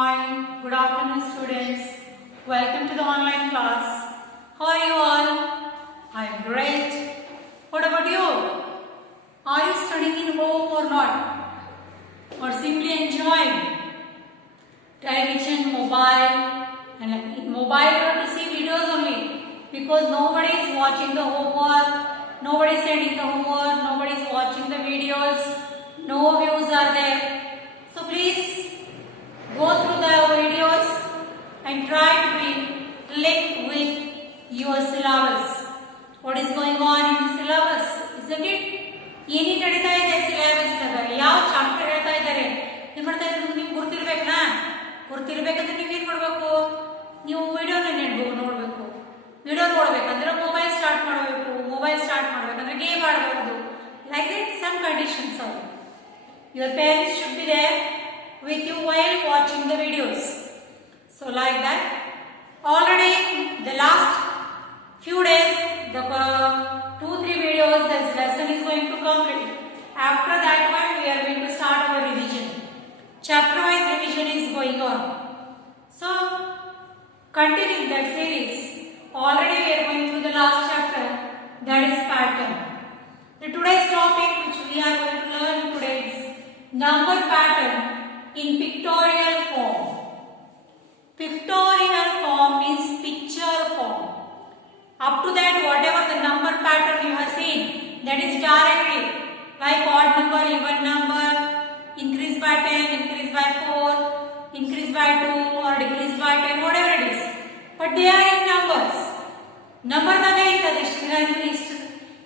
Hi, good afternoon students. Welcome to the online class. How are you all? I am great. What about you? Are you studying in home or not? Or simply enjoying television, mobile, and in mobile you have to see videos only because nobody is watching the homework, nobody is sending the homework, nobody is watching the videos, no views are there. So please go through the videos and try to be linked with your syllabus. What is going on in the syllabus? Isn't it? ಏನಿ ನಡೀತಾ ಇದೆ syllabus ದಾಗ ಯಾವ chapter ಹೇಳ್ತಾ ಇದ್ದಾರೆ ಏನು ಮಾಡ್ತಾ ಇದ್ದಾರೆ ನಿಮ್ಗೆ ಗುರ್ತಿರ್ಬೇಕನಾ ಗುರ್ತಿರ್ಬೇಕಂದ್ರೆ ನೀವು ಏನು ಮಾಡಬೇಕು ನೀವು ವಿಡಿಯೋನ ನೋಡಬೇಕು ವಿಡಿಯೋ ನೋಡಬೇಕಂದ್ರೆ ಮೊಬೈಲ್ ಸ್ಟಾರ್ಟ್ ಮಾಡಬೇಕಂದ್ರೆ ಗೇಮ್ ಆಡಬಹುದು like that some conditions are your parents should be there with you while watching the videos. So like that, already the last few days, the 2-3 videos, this lesson is going to complete. After that one, we are going to start our revision. Chapter wise revision is going on. So continuing that series, already we are going through the last chapter, that is pattern. The today's topic which we are going to learn today is number pattern in pictorial form. Pictorial form means picture form. Up to that, whatever the number pattern you have seen, that is directly like odd number, even number, increase by 10, increase by 4, increase by 2 or decrease by 10, whatever it is. But they are in numbers. Number daga ittade ishtu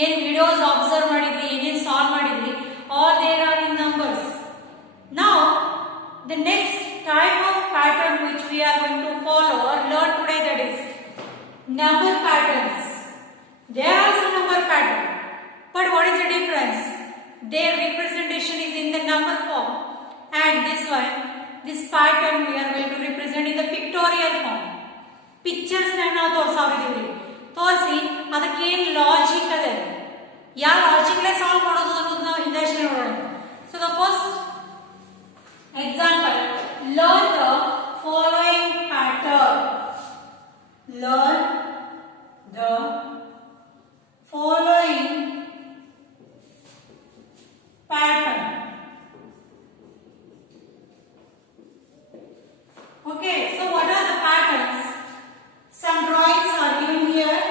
yen videos observe madidri, yen solve madidri, all there are in numbers. Now the next type of pattern which we are going to follow or learn today, that is number patterns. They are also number pattern, but what is the difference? Their representation is in the number form, and this pattern we are going to represent in the pictorial form. Pictures ನಾವು ತೋರಿಸಿದ್ದೀವಿ ತೋರಿಸಿ ಅದಕ್ಕೆ ಏನು logic ಅದೇ ಯಾವ ಲಾಜಿಕ್ಲೆ solve ಮಾಡೋದು ಅನ್ನೋದು ನಾವು ಹಿಂದೆ ನೋಡೋಣ. So the first example, learn the following pattern. Learn the following pattern. Okay, so what are the patterns? Some drawings are given here.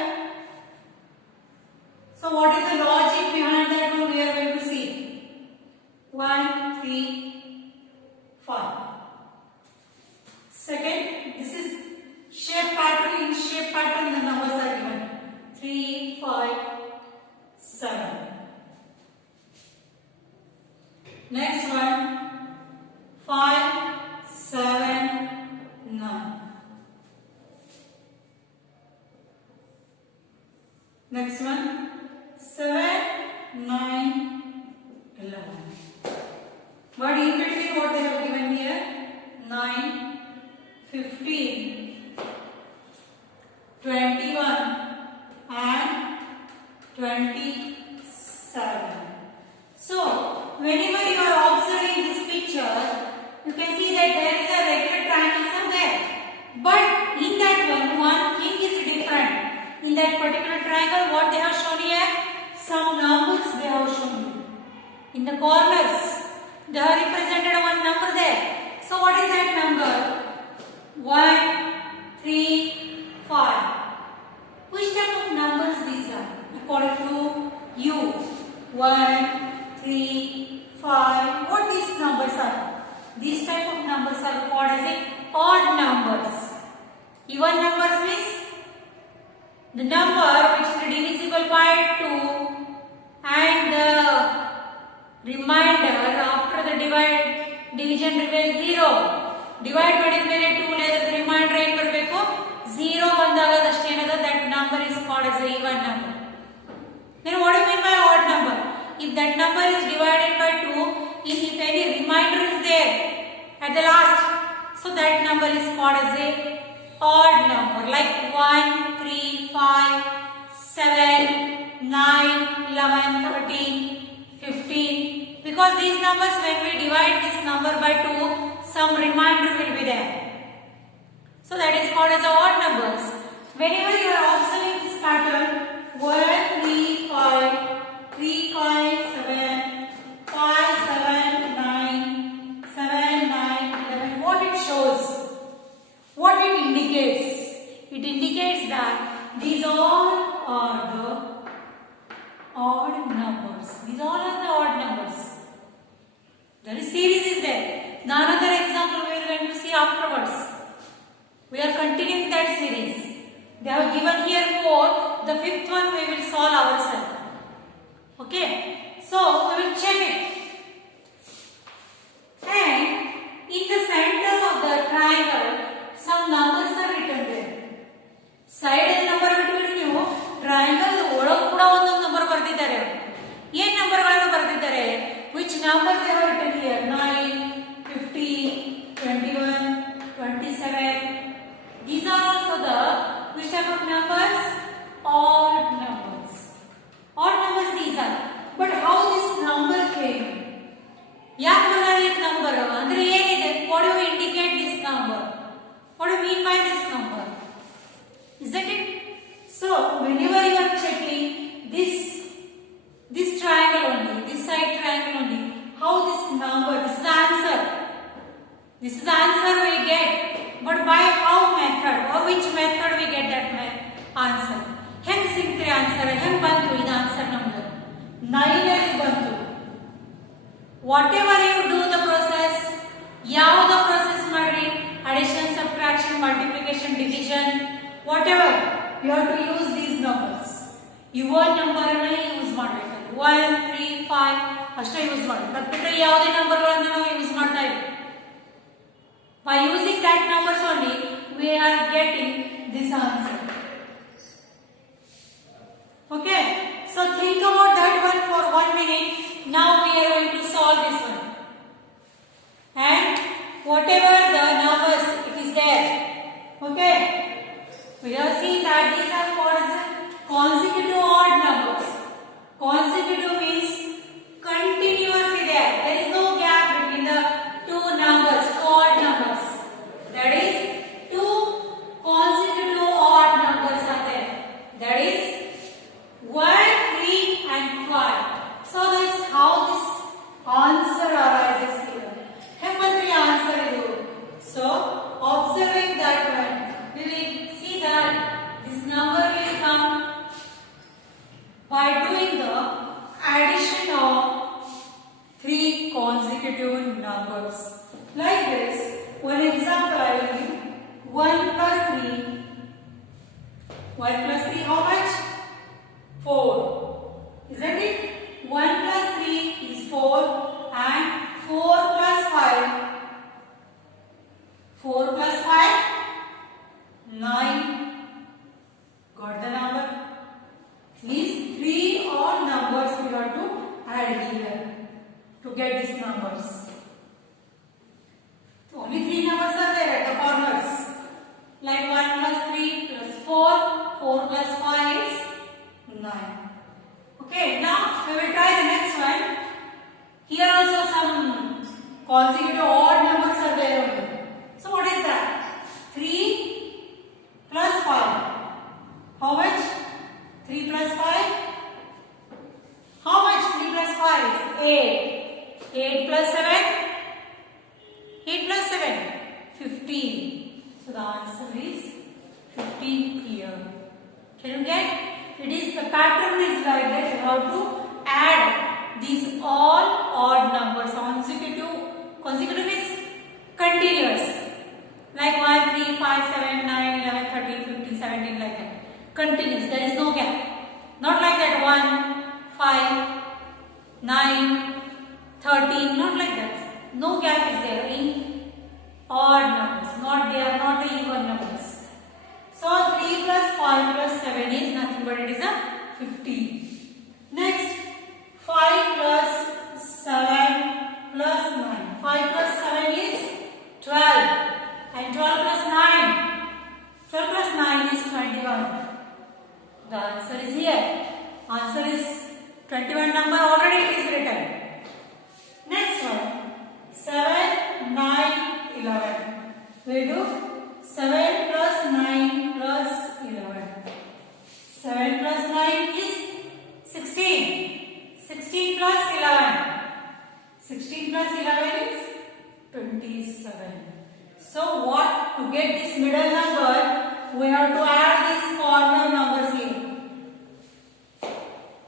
So what is the logic behind that one we are going to see? 1, 3, 5. Second, this is shape pattern. In shape pattern, the numbers are given 3, 5, 7. Next one, 5, 7, 9. Next one, 7, 9, 11. But in between what they have given here, 9, 15, 21 and 27. So whenever you are observing this picture, you can see that there is a regular triangle somewhere. But in that one thing is different. In that particular triangle, what they have shown here, some numbers they have shown you. In the corners, they have represented one number there. So what is that number? 1, 3, 5. Which type of numbers these are? According to you. 1, 3, 5. What these numbers are? These type of numbers are called as odd numbers. Even numbers means the number which is divisible by 2 and the remainder after the division remains 0. Divide ಮಾಡಿದ ಮೇಲೆ 2 ಲೆ ಅದರ reminder ಏನು ಬರಬೇಕು 0 ಬಂದಾಗ ಅದಷ್ಟೇ ಏನದ that number is called as a even number. Then what do you mean by odd number? If that number is divided by 2, if any remainder is there at the last, so that number is called as a odd number, like 1, 3, 5, 7, 9, 11, 13, 15. Because these numbers, when we divide this number by 2, some remainder will be there. So that is called as the odd numbers. Whenever you are observing this pattern, 1, 3, 5, 3, 5, 7, 5, 7, 9, 7, 9, 11. What it shows? What it indicates? It indicates that these all are the odd numbers. These all are the odd numbers. There is series is there. Another example we are going to see afterwards. We are continuing that series. They have given here 4. The fifth one we will solve ourselves. Okay. So we will check it. And in the center of the triangle, some numbers are written there. Side number between you, triangle ಒಳಗೆ ಕೂಡ ಒಂದೊಂದು number ಬರೆದಿದ್ದಾರೆ. ಏನು ನಂಬರ್ಗಳನ್ನು ಬರೆದಿದ್ದಾರೆ? Which number they have written here? 9, 15, 21, 27. These are also the which type of numbers? Odd numbers. Odd numbers these are. But how this number came? ಯಾಕೆ ಬರೋದು ಈ number? ಅಂದ್ರೆ ಏನಿದೆ? What do you indicate this number? What do you mean by this number? Isn't it? So whenever you are checking this triangle only, this side triangle only, how this number, this is the answer. This is the answer we get. But by how method or which method we get that answer? ಹೆಂಗ್ ಸಿಗ್ತದೆ answer? ಹೆಂಗ್ ಬಂತು ಇದು answer ನಮ್ದು? 9 ಅಲ್ಲಿ ಬಂತು. Whatever you do the process, ಯಾವ್ದ process ಮಾಡ್ರಿ, addition, subtraction, multiplication, division, whatever, you have to use these numbers. Your number ಅನ್ನ ಯೂಸ್ ಮಾಡಬೇಕು. 1, 3, 5 ಅಷ್ಟೇ ಯೂಸ್ ಮಾಡಬೇಕು. ಅದು ಬಿಟ್ಟರೆ ಯಾವುದೇ ನಂಬರ್ಗಳನ್ನು ನಾವು ಯೂಸ್ ಮಾಡ್ತಾ ಇಲ್ಲ. By using that numbers only, we are getting this answer. Okay, so think about that one for 1 minute. Now we are going to solve this one. And whatever the numbers it is there, okay, we have seen that these are called consecutive odd numbers. Consecutive means continuously there. There is no gap between the two numbers, odd numbers. That is, two consecutive odd numbers are there. That is 1, 3 and 5. So this is how this answer arises here. Hematri answer idu. So observing that one, we will see that this number will come by doing the addition of 3 consecutive numbers. Like this, one example I will give. 1 plus 3. 1 plus 3 how much? 4. Isn't it? 1 plus 3 is 4 and 4 plus 5. 4 plus 5? 9. Got the number? These 3 odd numbers we have to add here to get these numbers. So only 3 numbers are there at the corners. Like 1 plus 3 plus 4. 4 plus 5 is 9. Okay, now we will try the next one. Here also some consecutive odd numbers are there only. So what is that? 3 plus 5. How much? 3 plus 5? How much 3 plus 5 is? 8. 8 plus 7? 8 plus 7? 15. So the answer is 15 here. Can you get? It is the pattern is like that. You have to add these all odd numbers. Consecutive is continuous. Like 1, 3, 5, 7, 9, 11, 13, 15, 17 like that. Continuous. There is no gap. Not like that 1, 5, 9, 13. Not like that. No gap is there in odd numbers. They are not the even numbers. So 3 plus 5 plus 7 is nothing but it is a 15. Next, 5 plus 7 plus 9. 5 plus 7 is 12. And 12 plus 9. 12 plus 9 is 21. The answer is here. Answer is 21 number already it is written. Next one. 7, 9, 11. We do 7 plus 9 plus 11. 7 plus 9 is 16. 16 plus 11. 16 plus 11 is 27. So what, to get this middle number, we have to add these corner numbers here.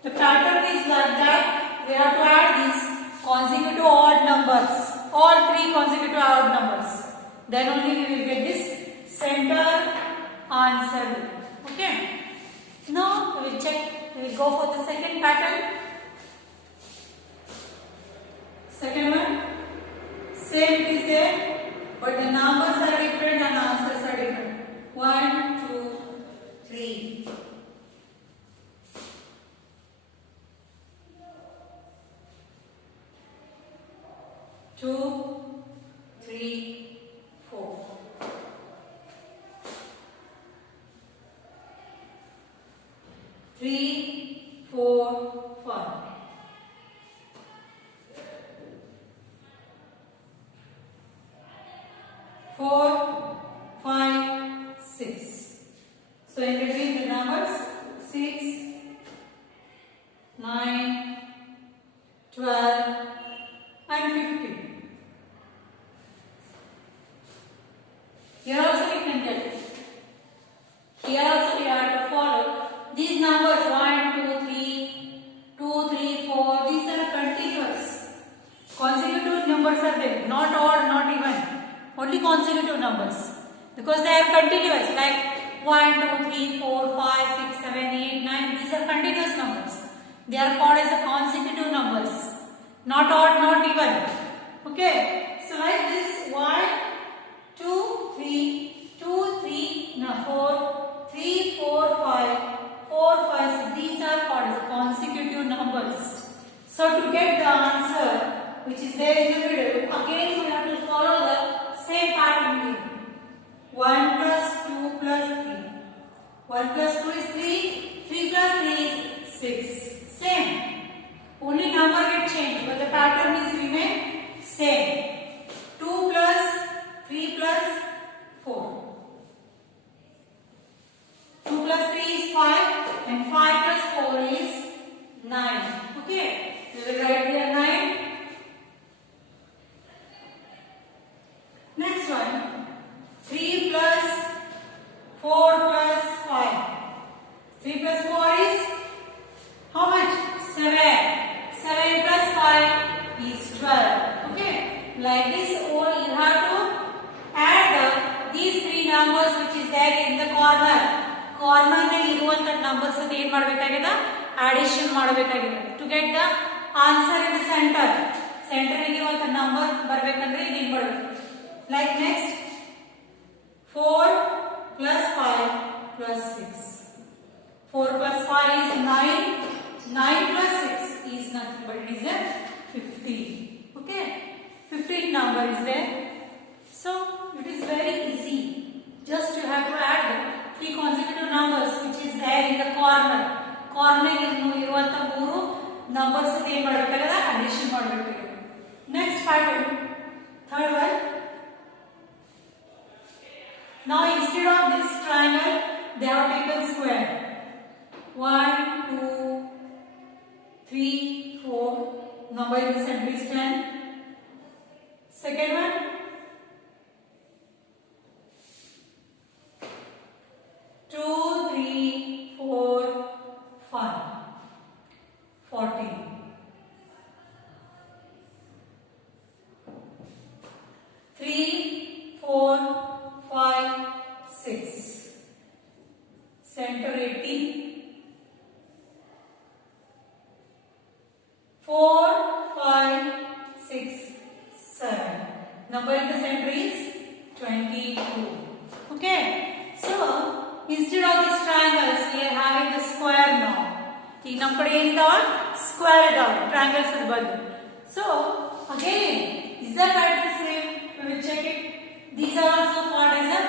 The pattern is like that. We have to add these consecutive odd numbers, all three consecutive odd numbers. Then only we will get this center answer. Okay. Now we will check. We will go for the second pattern. Second one, same it is there, but the numbers are different and answers are different. 1, 2, 3. 2, 3, 4. 3, 4, 5. 4, 5, 6. So in between the numbers 6, 9, 12 and 15. Here also we can get it. Here also we have to follow these numbers 1, 2, 3, 2, 3, 4. These are continuous. Consecutive numbers are there, not odd, not even. Only consecutive numbers because they are continuous, like 1, 2, 3, 4, 5, 6, 7, 8, 9. These are continuous numbers. They are called as a consecutive numbers, not odd, not even. Okay, so like this 1, 2, 3, 2, 3, now 4, 3, 4, 5, 4, 5, 6. These are called as consecutive numbers. So to get the answer which is there in the middle, again we have to follow the same pattern here. 1 plus 2 plus 3. 1 plus 2 is 3. 3 plus 3 is 6. Same. Only number get changed, but the pattern is remain same. 2 plus 3 plus 4. 2 plus 3 is 5 and 5 plus 4 is 9. Okay. We will write here 9. Next one, 3 plus 4 plus 5. 3 plus 4 is how much? 7. 7 plus 5 is 12. Okay. Like this, or you have to add these three numbers which is there in the corner. Corner ನಲ್ಲಿ ಇರುವಂತ numbers ಅನ್ನು ಏನು ಮಾಡಬೇಕಾಗಿದೆ? Addition ಮಾಡಬೇಕಾಗಿದೆ. To get the answer in the center. Center ನಲ್ಲಿ ಇರುವಂತ number ಬರಬೇಕಂದ್ರೆ ಇದು ಏನು ಮಾಡಬೇಕು? Like next, 4 plus 5 plus 6. 4 plus 5 is 9. 9 plus 6 is nothing but it is a 15. Okay, 15 number is there. So it is very easy. Just you have to add three consecutive numbers which is there in the corner. Corner ಇರುವಂತ ಮೂರು numbers ಏನು ಮಾಡಬೇಕಾಗಿದೆ? Addition ಮಾಡಬೇಕಾಗಿದೆ. Next pattern, third one. Now instead of this triangle, they have taken square. 1, 2, 3, 4. Number in the center is 10. Second one. 2, 3, 4, 5. 14. 3, 4, 5, 6. Center 18. 4, 5, 6, 7. Number in the center is 22. Okay. So instead of these triangles, we are having the square now. ಈ ನಮ್ಮ ಕಡೆ ಏನಿದಾವ square ಇದಾವ triangles ಇರಬಾರ್ದು. So again, is the pattern same? We will check it. These are also called as a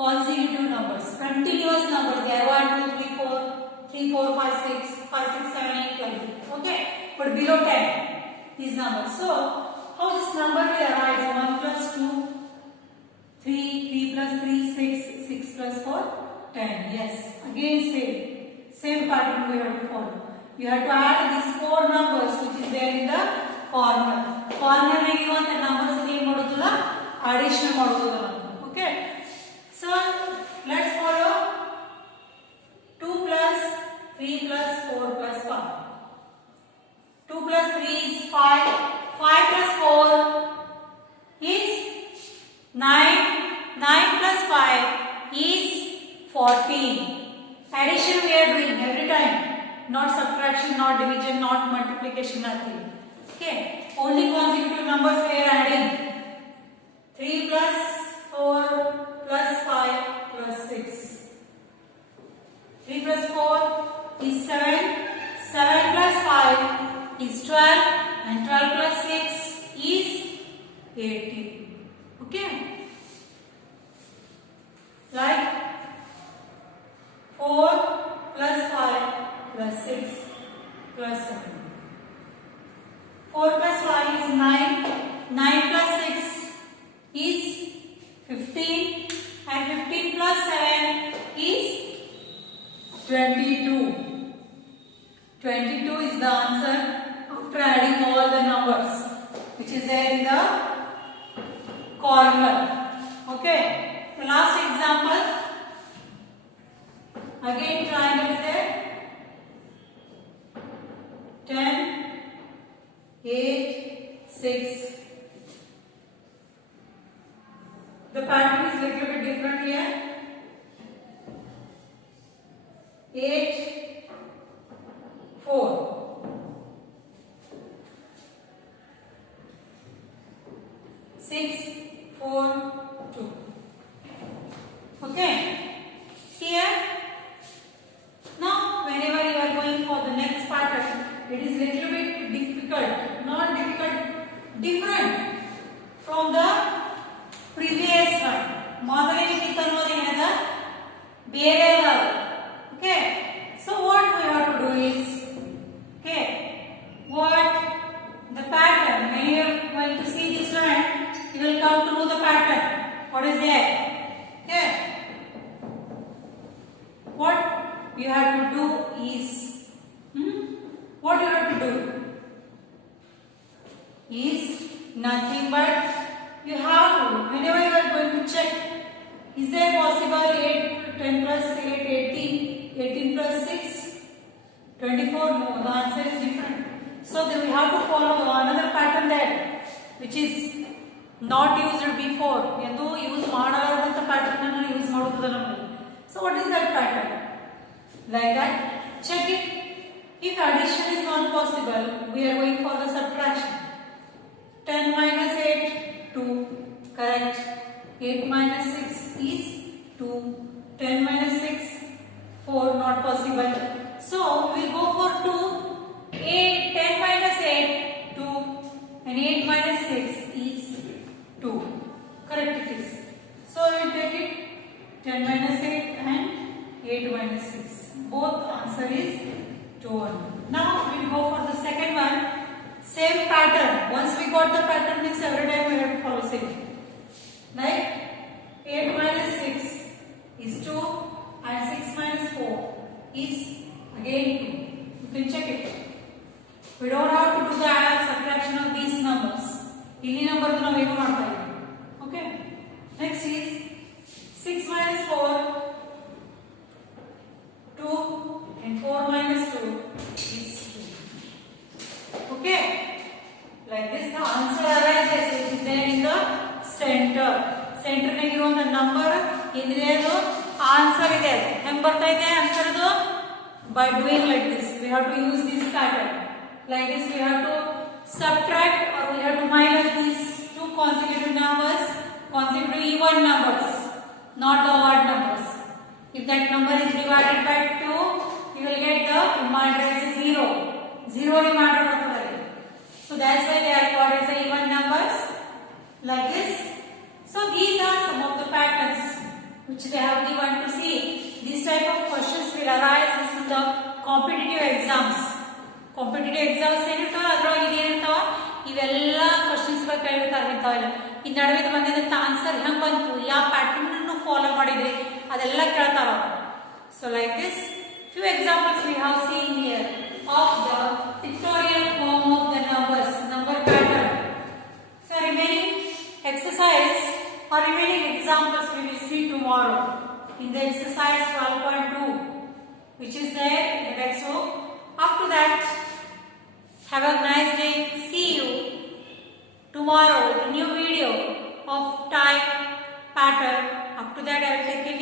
consecutive numbers, continuous numbers. They are 1, 2, 3, 4, 3, 4, 5, 6, 5, 6, 7, 8, 12. Okay, but below 10, these numbers. So how this number will arise? 1 plus 2 10. Yes, again same pattern we have to follow. You have to add these 4 numbers which is there in the corner. Corner में इरुವಂತ numbers ಗೆ ಏನು ಮಾಡೋದಿಲ್ಲ addition ಮಾಡೋದಿಲ್ಲ. Okay. So let's follow 2 plus 3 plus 4 plus 5. 2 plus 3 is 5. 5 plus 4 is 9. 9 plus 5 is 14. Addition we are doing every time. Not subtraction, not division, not multiplication, nothing. Okay. Only consecutive numbers we are adding. 3 plus 4 plus 5 plus 6. 3 plus 4 is 7. 7 plus 5 is 12. And 12 plus 6 is 18. Okay. Like 4 plus 5 plus 6 plus 7. 4 plus 5 is 9. 9 plus 6 is 15. And 15 plus 7 is 22. 22 is the answer after adding all the numbers which is there in the corner. Okay. The last example. Again triangle is there. 10, 8, 6. The pattern is little bit different here. 8, 4. 6, 4, 2. Okay. Here. Now, whenever you are going for the next pattern, it is little bit difficult, not difficult, different from the previous one. ಮೊದಲಿನ ಅನ್ನೋದೇನದ ಬೇರೆ ಅದ. Okay. So what we have to do is, okay, what the pattern. When you are going to see this one, you will come to know the pattern. What is there? Okay. What you have to do is, what you have to do is nothing but you have to, whenever you are going to check, is there possible 8, 10 plus 8, 18, 18 plus 6, 24? No, the answer is different. So then we have to follow another pattern there, which is not used before. Endu use ಮಾಡಲಾರದಂತ pattern ಅನ್ನು use ಮಾಡುವುದು ನಮಗೆ. So what is that pattern? Like that. Check it. If addition is not possible, we are going for the subtraction. 10 minus 8, 2. Correct. 8 minus 6 is 2. 10 minus 6, 4. Not possible. So we will go for 2. 10 minus 8, 2. And 8 minus 6 is 2. Correct it is. So we will take it 10 minus 8 and 8 minus 6. Both answer is 2 only. Now we will go for the second one. Same pattern. Once we got the pattern, means every time we have to follow same. Like 8 minus 6 is 2 and 6 minus 4 is again 2. You can check it. We don't have to do the subtraction of these numbers. Any number ನಾವು ಏನು ಮಾಡ್ತಾ ಇದ್ದೀವಿ. Okay. Next is 6 minus 4, 2 and 4 minus 2 is 2. Okay. Like this the answer arises which is there in the center. Center ನಲ್ಲಿ ಇರುವಂತ number ಏನಿದೆ ಅದು answer ಇದೆ. ಹೆಂಗ್ ಬರ್ತಾ ಇದೆ ಆನ್ಸರ್ ಅದು? By doing like this. We have to use this pattern. Like this we have to subtract or we have to minus these two consecutive numbers, consecutive even numbers, not the odd numbers. If that number is divided by 2, you will get the remainder is 0. 0 remainder bರ್ತದೆ. So that's why they are called as the even numbers. Like this. So these are some of the patterns which they have given to see. These type of questions will arise in the competitive exams. Competitive exams ಏನಿರ್ತಾವ ಅದ್ರೊಳಗೆ ಏನಿರ್ತಾವ ಇವೆಲ್ಲ questions ಗಳು ಕೇಳಿರ್ತಾರೆ ಇಂಥವೆಲ್ಲ. ಈ ನಡುವೆ ಬಂದಿದ್ದಂತ answer ಹೆಂಗ್ ಬಂತು, ಯಾವ pattern ಅನ್ನು ಫಾಲೋ ಮಾಡಿದ್ರಿ ಅದೆಲ್ಲ ಕೇಳ್ತಾವ. So like this, few examples we have seen here of the pictorial form of the numbers, number pattern. So remaining exercise or remaining examples we will see tomorrow in the exercise 12.2, which is there in the textbook. Up to that, have a nice day. See you tomorrow with a new video of type pattern. Up to that, I will take it.